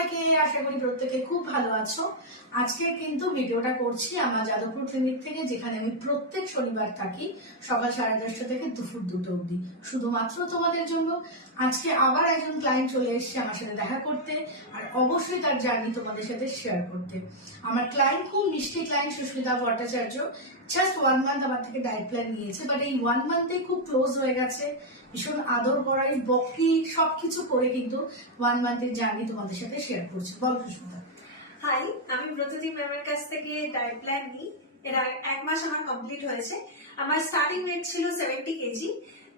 সবাইকে, আশা করি প্রত্যেকে খুব ভালো আছো। আজকে কিন্তু ভিডিওটা করছি আমার যাদবপুর ক্লিনিক থেকে, যেখানে আমি প্রত্যেক শনিবার থাকি সকাল 10:30 থেকে দুপুর 2টো অবধি, শুধুমাত্র তোমাদের জন্য। আজকে আবার একজন ক্লায়েন্ট চলে এসেছে আমার সাথে দেখা করতে, আর অবশ্যই তার জার্নি তোমাদের সাথে শেয়ার করতে। আমার ক্লায়েন্ট খুব মিষ্টি client, Susmita Bhattacharya. Just 1 month আমার থেকে ডায়েট প্ল্যান নিয়েছে, বাট এই 1 মান্থে খুব ক্লোজ হয়ে গেছে। ভীষণ আদর করাই, বকি সবকিছু করে কিন্তু 1 মান্থের জার্নি তোমাদের সাথে শেয়ার করছি। বল সুস্মিতা। হাই, আমি ব্রততী ম্যামের কাছ থেকে ডায়েট প্ল্যান নিই। এর 1 মাস আমার কমপ্লিট হয়েছে। আমার স্টার্টিং ওয়েট ছিল 70 কেজি।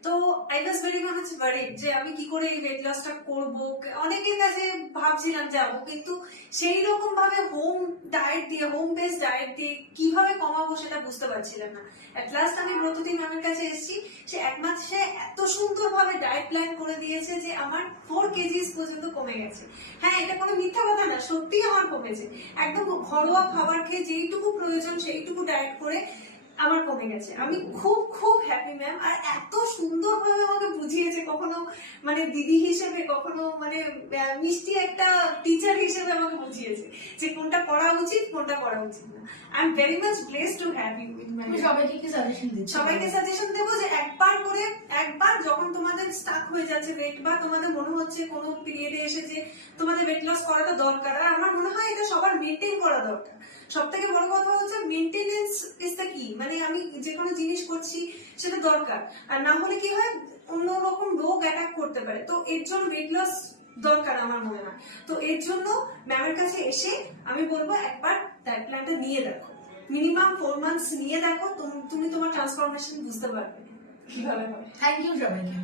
তো I was very much worried যে আমি কি করে এই ওয়েট লসটা করবো। অনেকের কাছে ভাবছিলাম যাবো, কিন্তু সেই রকম ভাবে হোম বেসড ডায়েট দিয়ে কিভাবে কমাবো সেটা বুঝতে পারছিলাম না। এট লাস্ট আমি ব্রততী ম্যামের কাছে এসেছি। সে 1 মাসে এত সুন্দর ভাবে ডায়েট প্ল্যান করে দিয়েছে যে আমার 4 কেজিস পর্যন্ত কমে গেছে। হ্যাঁ, এটা কোনো মিথ্যা কথা না, সত্যি আমার কমেছে। একদম ঘরোয়া খাবার খেয়ে যেইটুকু প্রয়োজন সেইটুকু ডায়েট করে আমার কমে গেছে। আমি খুব খুব হ্যাপি ম্যাম। আর এত সুন্দর ভাবে আমাকে বুঝিয়েছে, কখনো মানে দিদি হিসেবে, কখনো মানে মিষ্টি একটা টিচার হিসেবে আমাকে বুঝিয়েছে যে কোনটা করা উচিত কোনটা করা উচিত না। I am very much blessed to have you. সবাইকে কি সাজেশন দিচ্ছি? সবাইকে সাজেশন দেবো যে একবার যখন তোমাদের স্টাক হয়ে যাচ্ছে ওয়েট, বা তোমাদের মনে হচ্ছে কোনো পিরিয়ডে এসে যে তোমাদের ওয়েট লস করাটা দরকার, আর আমার মনে হয় এটা সবার মেনটেন করা দরকার। সব থেকে বড় কথা হচ্ছে মেনটেনেন্স ইজ দ্য কি। মানে আমি যে কোনো জিনিস করছি সেটা দরকার, আর না হলে কি হয় অন্যরকম রোগ অ্যাটাক করতে পারে। তো এর জন্য ওয়েট লস দরকার আমার মনে হয়। তো এর জন্য ম্যামের কাছে এসে আমি বলবো একবার ডায়েট প্ল্যানটা নিয়ে দেখো। মিনিমাম 4 মান্থস নিয়ে দেখো, তুমি তোমার ট্রান্সফরমেশন বুঝতে পারবে কিভাবে হয়। থ্যাংক ইউ সবাইকে।